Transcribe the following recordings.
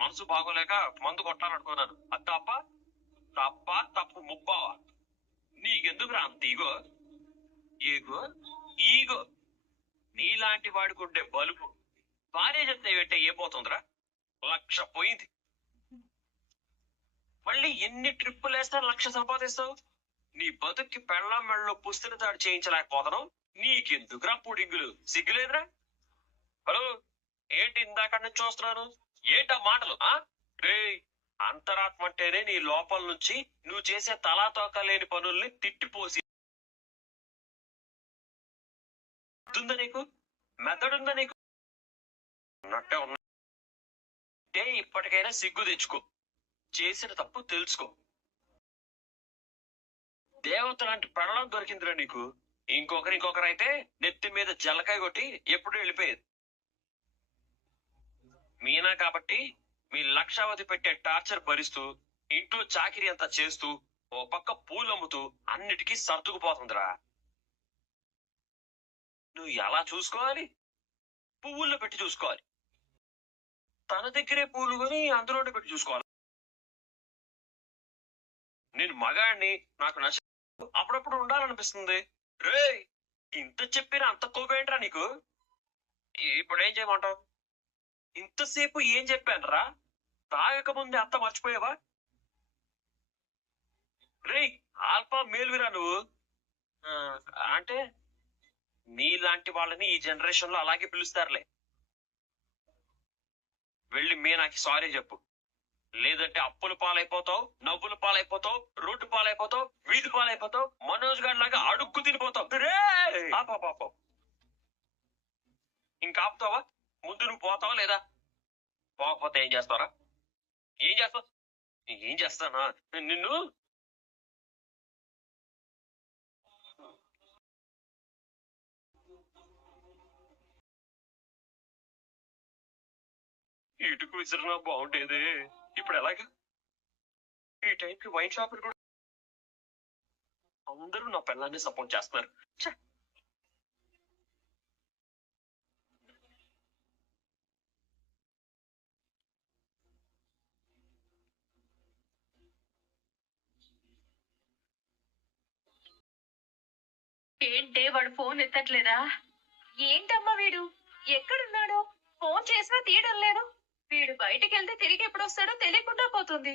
మనసు బాగోలేక మందు కొట్టాలనుకున్నాను. అది తప్ప తప్ప తప్పు ముప్పావా? నీకెందుకురా అంత ఈగో? ఈగో ఈగో నీలాంటి వాడుకుంటే బలుపు. భార్య చెప్తే వెంటే ఏపోతుందిరా? 1,00,000 పోయింది. మళ్ళీ ఎన్ని ట్రిప్పులు వేస్తా 1,00,000 సంపాదిస్తావు? నీ బతుక్కి పెళ్ళాం మెళ్ళలో పుస్తక తాడు చేయించలేకపోతున్నావు. నీకెందుకురా పుడింగులు? సిగ్గులేదురా? హలో, ఏంటి ఇందాక నుంచి చూస్తున్నాను? ఏంటా మాటలు? రే, అంతరాత్మ అంటేనే నీ లోపల నుంచి నువ్వు చేసే తలాతోక లేని పనుల్ని తిట్టిపోసి ఉందా నీకు? మెదడుందా నీకు? ఉన్నట్టే ఉన్నా. ఇప్పటికైనా సిగ్గు తెచ్చుకో. చేసిన తప్పు తెలుసుకో. దేవత లాంటి పెళ్ళం దొరికిందిరా నీకు. ఇంకొకరైతే నెత్తి మీద జల్లకాయ కొట్టి ఎప్పుడు వెళ్ళిపోయేది. మీనా కాబట్టి మీ లక్షావధి పెట్టే టార్చర్ భరిస్తూ, ఇంట్లో చాకిరీ అంతా చేస్తూ, ఓ పక్క పూలు అమ్ముతూ అన్నిటికీ సర్దుకుపోతుందిరా. నువ్వు ఎలా చూసుకోవాలి? పువ్వుల్లో పెట్టి చూసుకోవాలి. తన దగ్గరే పూలు కొని అందులోనే పెట్టి చూసుకోవాలి. నేను మగాడిని, నాకు నచ్చ అప్పుడప్పుడు ఉండాలనిపిస్తుంది. రే, ఇంత చెప్పినా అంత కోపేంట్రా నీకు? ఇప్పుడు ఏం చేయమంటావు? ఇంతసేపు ఏం చెప్పానురా? తాగక ముందే అంత మర్చిపోయావా? రే, ఆల్ఫా మేల్విరా నువ్వు. అంటే నీలాంటి వాళ్ళని ఈ జనరేషన్ లో అలాగే పిలుస్తారులే. వెళ్ళి మీనాకి సారీ చెప్పు. లేదంటే అప్పుల పాలైపోతావు, నవ్వుల పాలైపోతావు, రోడ్డు పాలైపోతావు, వీధి పాలైపోతావు, మనోజ్ గారి లాగా అడుక్కు తినిపోతావు. ఇంకా ఆపుతావా? ముందు నువ్వు పోతావా లేదా? పోకపోతే ఏం చేస్తారా? ఏం చేస్తావు? ఏం చేస్తానా నిన్ను? ఇటుకు విసిరినా బాగుంటేది. ఇప్పుడు ఎలాగా? ఈ టైంకి వైన్ షాపులు కూడా అందరూ నా పిల్లల్ని సపోర్ట్ చేస్తున్నారు. ఏంటే వాడు ఫోన్ ఎత్తట్లేదా? ఏంటమ్మా వీడు ఎక్కడున్నాడో? ఫోన్ చేసినా తీయడం లేదు. వీడు బయటికి వెళ్తే తిరిగి ఎప్పుడు వస్తాడో తెలియకుండా పోతుంది.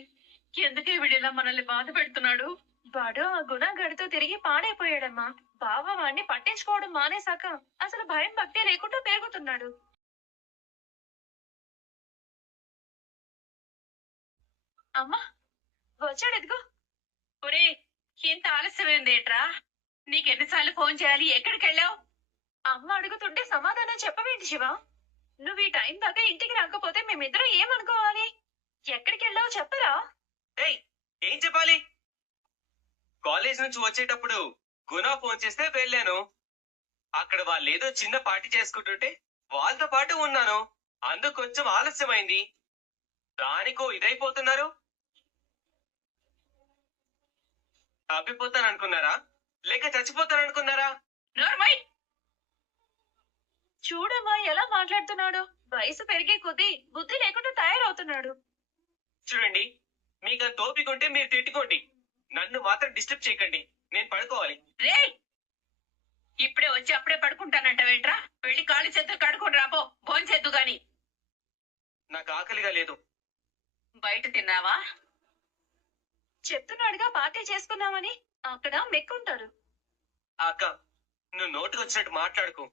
ఎందుకే వీడిలా మనల్ని బాధ పెడుతున్నాడు? వాడు ఆ గుణగడితో తిరిగి పాడైపోయాడమ్మా. బావ వాడిని పట్టించుకోవడం మానేశాక అసలు భయం భక్తి లేకుండా పెరుగుతున్నాడు. అమ్మా వచ్చాడు, ఎదుగో. ఒరే, ఇంత ఆలస్యమైందేట్రా? నీకెన్నిసార్లు ఫోన్ చేయాలి? ఎక్కడికి వెళ్ళావు? అమ్మ అడుగుతుంటే సమాధానం చెప్పవేంటి శివ? నువ్వు ఈ టైం దాకా ఇంటికి రాకపోతే మేమిద్దరం ఏమనుకోవాలి? ఎక్కడికి వెళ్ళావు చెప్పరా? ఏం చెప్పాలి? కాలేజ్ నుంచి వచ్చేటప్పుడు గుణ ఫోన్ చేస్తే వెళ్ళాను. అక్కడ వాళ్ళు ఏదో చిన్న పార్టీ చేసుకుంటుంటే వాళ్ళతో పాటు ఉన్నాను. అందుకు కొంచెం ఆలస్యమైంది. దానికో ఇదైపోతున్నారు. తప్పిపోతాననుకున్నారా లేక చచ్చిపోతాననుకున్నారా? చూడమ్మా ఎలా మాట్లాడుతున్నాడు. వయసు పెరిగే కొద్దీ బుద్ధి లేకుండా తయారవుతున్నాడు. చూడండి, మీకు తోపికుంటే మీరు తిట్టుకోండి, నన్ను మాత్రం డిస్టర్బ్ చేయకండి. నేను పడుకోవాలి. రే, ఇప్పుడే వచ్చి అప్పుడే పడుకుంటానంటవేంట్రా? వెళ్ళి కాళ్ళు చేతులు కడుకొని రాబో, భోంచేద్దు గాని. నాకు ఆకలిగా లేదు. బయట తిన్నావా? చెప్తున్నాడుగా పార్టీ చేసుకున్నామని. అక్కడ మెక్కుంటారు. అక్క, నువ్వు నోటుకు వచ్చినట్టు మాట్లాడుకో.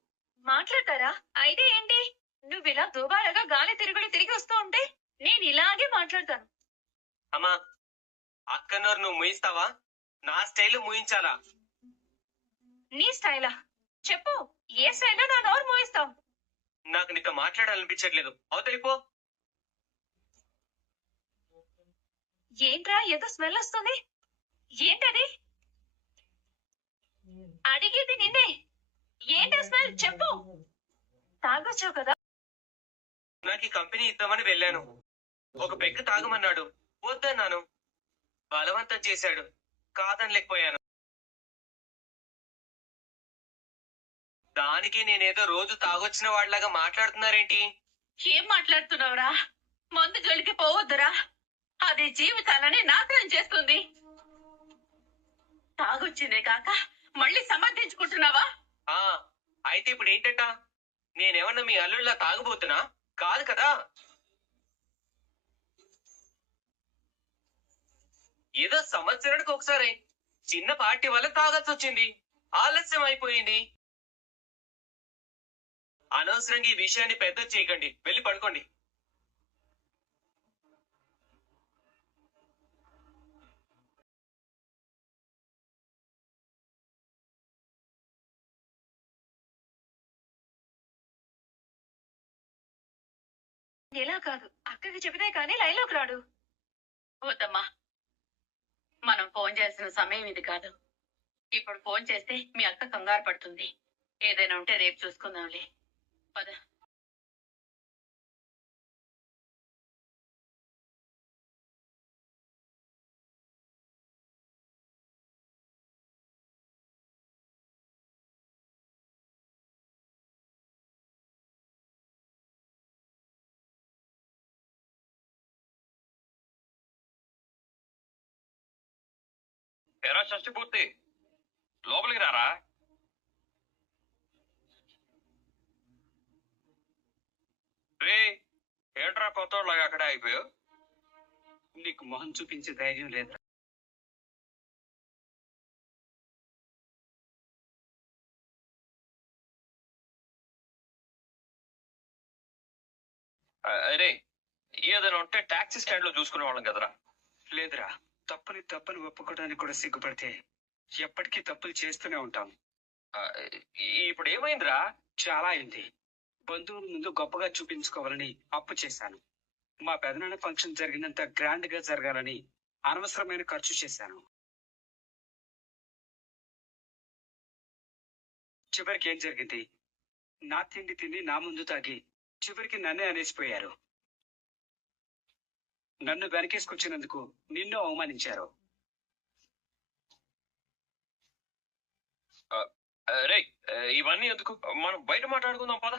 మాట్లాడతారా? అయితే ఏంటి? నువ్వు ఇలా దుబారాగా గాలి తిరుగుడు తిరిగి వస్తూ ఉంటే నేను ఇలాగే మాట్లాడతాను. అమ్మా, అక్క నోరు నువ్వు ముయిస్తావా? నా స్టైల్ ముయించాలా? నీ స్టైలా? చెప్పు, ఏ స్టైల్లో నా నోరు మోయిస్తావు? నాకు నీతో మాట్లాడాలనిపించట్లేదు. అవతలిపో. ఏంట్రా ఏదో స్మెల్ వస్తుంది? ఏంటది? అడిగేది నిన్నే. ఏంటా స్మెల్? చెప్పు. తాగొచ్చావు కదా? నాకు ఈ కంపెనీ ఇద్దామని వెళ్ళాను. ఒక పెగ్గు తాగమన్నాడు, వద్దన్నాను. బలవంతం చేశాడు, కాదనలేకపోయాను. దానికి నేనేదో రోజు తాగొచ్చిన వాళ్ళలాగా మాట్లాడుతున్నారేంటి? ఏం మాట్లాడుతున్నావురా? మందు జోలికి పో. వద్దురా, అది జీవితాలని నాశనం చేస్తుంది. తాగొచ్చిందే కాక మళ్ళీ సమర్థించుకుంటున్నావా? ఆ అయితే ఇప్పుడు ఏంటంట? నేనేమన్నా మీ అల్లుళ్ళ తాగుబోతున్నా? కాదు కదా. ఏదో సంవత్సరానికి ఒకసారి చిన్న పార్టీ వల్ల తాగాల్సి వచ్చింది, ఆలస్యం అయిపోయింది. అనవసరంగా ఈ విషయాన్ని పెద్ద చేయకండి, వెళ్ళి పడుకోండి. ఎలా కాదు, అక్కకి చెబితే కానీ లైన్లోకి రాడు. వద్దమ్మా, మనం ఫోన్ చేయాల్సిన సమయం ఇది కాదు. ఇప్పుడు ఫోన్ చేస్తే మీ అక్క కంగారు పడుతుంది. ఏదైనా ఉంటే రేపు చూసుకుందాంలే. పద. ఎరా షష్టి పూర్తి, లోపలికి రారా. రే, ఏంట్రా కొత్తలాగా అక్కడే అయిపోయావు? నీకు మొహం చూపించే ధైర్యం లేదా? అరే, ఏదైనా ఉంటే టాక్సీ స్టాండ్ లో చూసుకునే వాళ్ళం కదరా. లేదురా, తప్పని ఒప్పుకోవడానికి కూడా సిగ్గుపడితే ఎప్పటికీ తప్పులు చేస్తూనే ఉంటాం. ఆ, ఇప్పుడు ఏమైందిరా? చాలా అయింది. బంధువుల ముందు గొప్పగా చూపించుకోవాలని అప్పు చేశాను. మా పెదనాన్న ఫంక్షన్ జరిగినంత గ్రాండ్ గా జరగాలని అనవసరమైన ఖర్చు చేశాను. చివరికి ఏం జరిగింది? నా తిండి తిని నా ముందు తాగి చివరికి నన్నే అనేసిపోయారు. నన్ను వెనకేసుకొచ్చినందుకు నిన్ను అవమానించారు. రే, ఇవన్నీ ఎందుకు? మనం బయట మాట్లాడుకుందాం పద.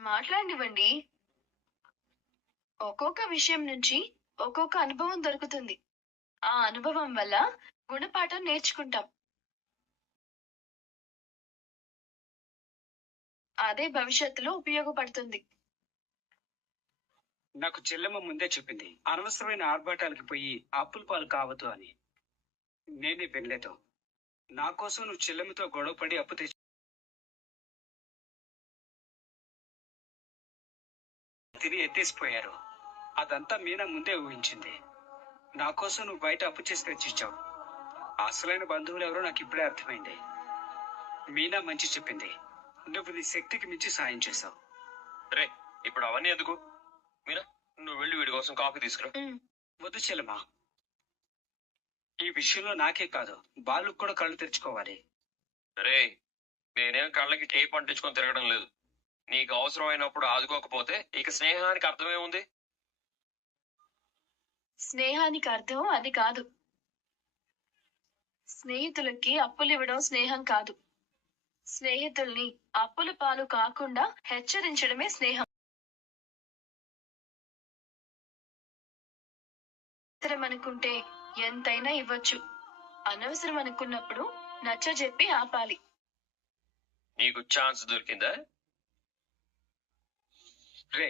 మాట్లాడివ్వండి. ఒక్కొక్క విషయం నుంచి ఒక్కొక్క అనుభవం దొరుకుతుంది. ఆ అనుభవం వల్ల గుణపాఠం నేర్చుకుంటాం. అదే భవిష్యత్తులో ఉపయోగపడుతుంది. నాకు చెల్లెమ్మ ముందే చెప్పింది, అనవసరమైన ఆర్భాటాలకు పోయి అప్పుల పాలు కావద్దు అని. నేనే వినలేదు. నా కోసం నువ్వు చెల్లెమ్మతో గొడవపడి అప్పు తెచ్చి తిని ఎత్తేసిపోయారు. అదంతా మీనా ముందే ఊహించింది. నా కోసం నువ్వు బయట అప్పు చేసి తెచ్చిచ్చావు. అసలైన బంధువులు ఎవరో నాకు ఇప్పుడే అర్థమైంది. మీనా మంచి చెప్పింది. నువ్వు నీ శక్తికి మించి సాయం చేశావు. రే, ఇప్పుడు అవన్నీ ఎందుకు? మీరా, నువ్వు వెళ్ళి వీడి కోసం కాఫీ తీసుకురా. వద్దు చెల్లెమ్మా, ఈ విషయంలో నాకే కాదు బాలుకు కూడా కళ్ళు తెరుచుకోవాలి. రే, నేనేం కళ్ళకి టేప్ అంటించుకొని తిరగడం లేదు. నీకు అవసరమైనప్పుడు ఆదుకోకపోతే ఇక స్నేహానికి అర్థమే ఉంది. స్నేహానికి అర్థం అది కాదు. స్నేహితులకి అప్పులు ఇవ్వడం స్నేహం కాదు. స్నేహితుల్ని అప్పుల పాలు కాకుండా హెచ్చరించడమే స్నేహం. అవసరం అనుకుంటే ఎంతైనా ఇవ్వచ్చు. అనవసరం అనుకున్నప్పుడు నచ్చజెప్పి ఆపాలి. నీకు ఛాన్స్ దొరికిందా? రే,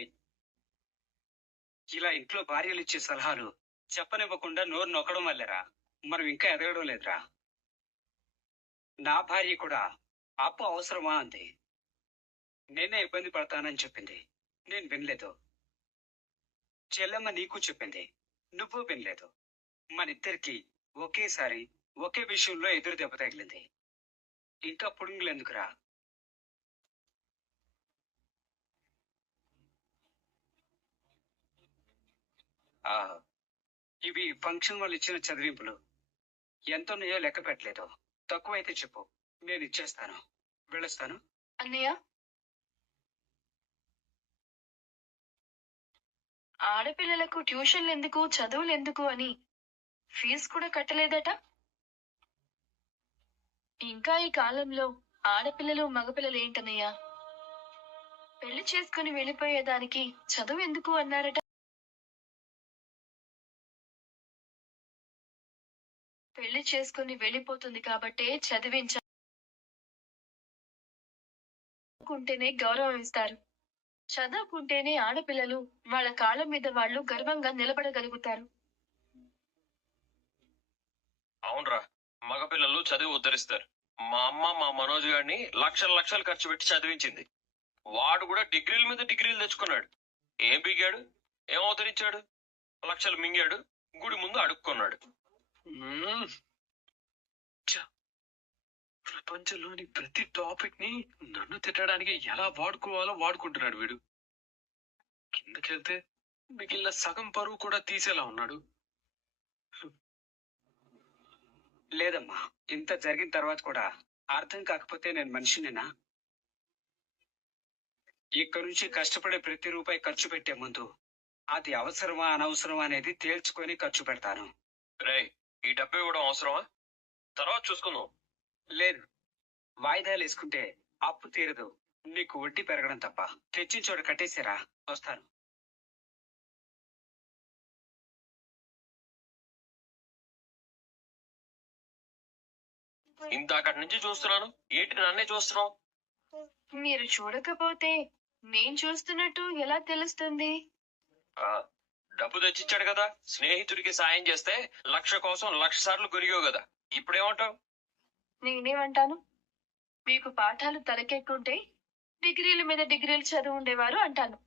ఇలా ఇంట్లో భార్యలు ఇచ్చే సలహాలు చెప్పనివ్వకుండా నోరు నొక్కడం వల్లరా మనం ఇంకా ఎదగడం లేదురా. నా భార్య కూడా అప్పు అవసరమా అంది. నేనే ఇబ్బంది పడతానని చెప్పింది. నేను వినలేదు. చెల్లెమ్మ నీకు చెప్పింది, నువ్వు వినలేదు. మనిద్దరికి ఒకేసారి ఒకే విషయంలో ఎదురు దెబ్బ తగిలింది. ఇంకా పుడుంగులెందుకురా? ఇవి ఫంక్షన్ వాళ్ళు ఇచ్చిన చదివింపులు. ఎంతున్నాయో లెక్క పెట్టలేదు. తక్కువైతే చెప్పు, నేను ఇచ్చేస్తాను. వెళ్ళొస్తాను. అన్నయ్య, ఆడపిల్లలకు ట్యూషన్లు ఎందుకు, చదువులు ఎందుకు అని ఫీజు కూడా కట్టలేదట. ఇంకా ఈ కాలంలో ఆడపిల్లలు మగపిల్లలు ఏంటన్నయ్యా? పెళ్లి చేసుకుని వెళ్ళిపోయేదానికి చదువు ఎందుకు అన్నారట. పెళ్లి చేసుకుని వెళ్ళిపోతుంది కాబట్టే చదివించుకుంటేనే గౌరవం ఇస్తారు. చదువుకుంటేనే ఆడపిల్లలు వాళ్ళ కాళ్ళ మీద వాళ్ళు గర్వంగా నిలబడగలుగుతారు. అవునరా, మగపిల్లలు చదివి ఉద్ధరిస్తారు. మా అమ్మ మా మనోజ్ గారిని లక్షలు లక్షలు ఖర్చు పెట్టి చదివించింది. వాడు కూడా డిగ్రీల మీద డిగ్రీలు తెచ్చుకున్నాడు. ఏం బిగాడు, ఏం అవతరించాడు? లక్షలు మింగాడు, గుడి ముందు అడుక్కున్నాడు. ప్రపంచంలోని ప్రతి టాపిక్ ని నన్ను తిట్టడానికి ఎలా వాడుకోవాలో వాడుకుంటున్నాడు వీడు. కిందకెళ్తే మిగిలిన సగం పరువు కూడా తీసేలా ఉన్నాడు. లేదమ్మా, ఇంత జరిగిన తర్వాత కూడా అర్థం కాకపోతే నేను మనిషినేనా? ఇక్కడి నుంచి కష్టపడే ప్రతి రూపాయి ఖర్చు పెట్టే ముందు అది అవసరమా అనవసరమా అనేది తేల్చుకొని ఖర్చు పెడతాను. రేయ్, ఈ డబ్బు ఇవ్వడం అవసరమా? తర్వాత చూసుకుందాం. లేదు, వాయిదాలు వేసుకుంటే అప్పు తీరదు, నీకు వడ్డీ పెరగడం తప్ప. తెచ్చిన చోట కట్టేసారా, వస్తాను. ఇందాకటి నుంచి చూస్తున్నాను, ఏంటి నన్నే చూస్తున్నావు? మీరు చూడకపోతే నేను చూస్తున్నట్టు ఎలా తెలుస్తుంది? ఆ, డబ్బు తెచ్చిచ్చాడు కదా, స్నేహితుడికి సాయం చేస్తే 1,00,000 కోసం 1,00,000 సార్లు కొరిగావు కదా, ఇప్పుడేమంటావు? నేనేమంటాను? మీకు పాఠాలు తలకెక్కుంటే డిగ్రీల మీద డిగ్రీలు చదువు ఉండేవారు అంటాను.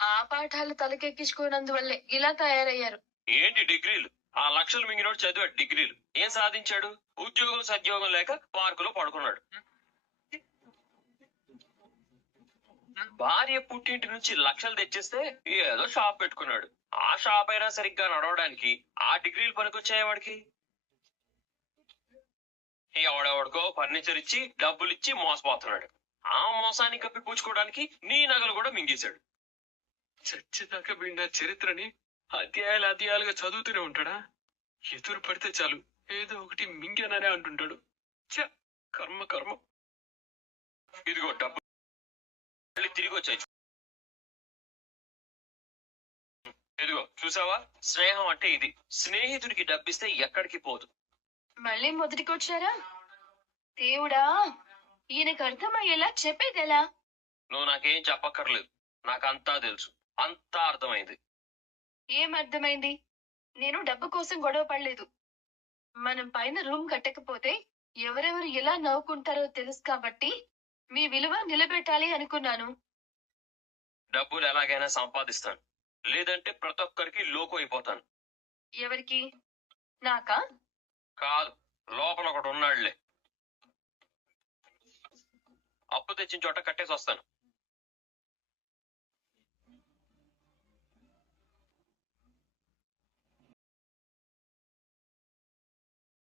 ఆ పాఠాలు తలకెక్కించుకున్నందువల్లే ఇలా తయారయ్యారు. ఏంటి డిగ్రీలు? ఆ లక్షలు మింగినోడు చదివాడు డిగ్రీలు, ఏం సాధించాడు? ఉద్యోగం సద్యోగం లేక పార్కులో పడుకున్నాడు. భార్య పుట్టింటి నుంచి లక్షలు తెచ్చిస్తే ఏదో షాప్ పెట్టుకున్నాడు. ఆ షాప్ అయినా సరిగ్గా నడవడానికి ఆ డిగ్రీలు పనికొచ్చాయేవాడికి? ఎవడెవడికో ఫర్నిచర్ ఇచ్చి డబ్బులు ఇచ్చి మోసపోతున్నాడు. ఆ మోసాన్ని కప్పిపుచ్చుకోవడానికి నీ నగలు కూడా మింగేశాడు. చచ్చేదాకా వీడిన చరిత్రని అధ్యాయాలు అధ్యాయాలుగా చదువుతూనే ఉంటాడా? ఎదురు పడితే చాలు ఏదో ఒకటి మింగాననే అంటుంటాడు. ఛ, కర్మ కర్మ. ఇదిగో డబ్బు, మళ్ళీ తిరిగి వచ్చాయి. ఇదిగో చూసావా, స్నేహం అంటే ఇది. స్నేహితుడికి డబ్బిస్తే ఎక్కడికి పోదు. మళ్ళీ మొదటికొచ్చారా? దేవుడా, ఈయనకు అర్థమయ్యేలా చెప్పేదెలా? నువ్వు నాకేం చెప్పక్కర్లేదు, నాకంతా తెలుసు, అంతా అర్థమైంది. ఏం అర్థమైంది? నేను డబ్బు కోసం గొడవ పడలేదు. మనం పైన రూమ్ కట్టకపోతే ఎవరెవరు ఎలా నవ్వుకుంటారో తెలుసు కాబట్టి మీ విలువ నిలబెట్టాలి అనుకున్నాను. డబ్బులు ఎలాగైనా సంపాదిస్తాను, లేదంటే ప్రతి ఒక్కరికి లోకు అయిపోతాను. ఎవరికి? నాకా? కాదు, లోపల ఒకడు ఉన్నాడులే. అప్పు తెచ్చిన చోట కట్టేసి వస్తాను.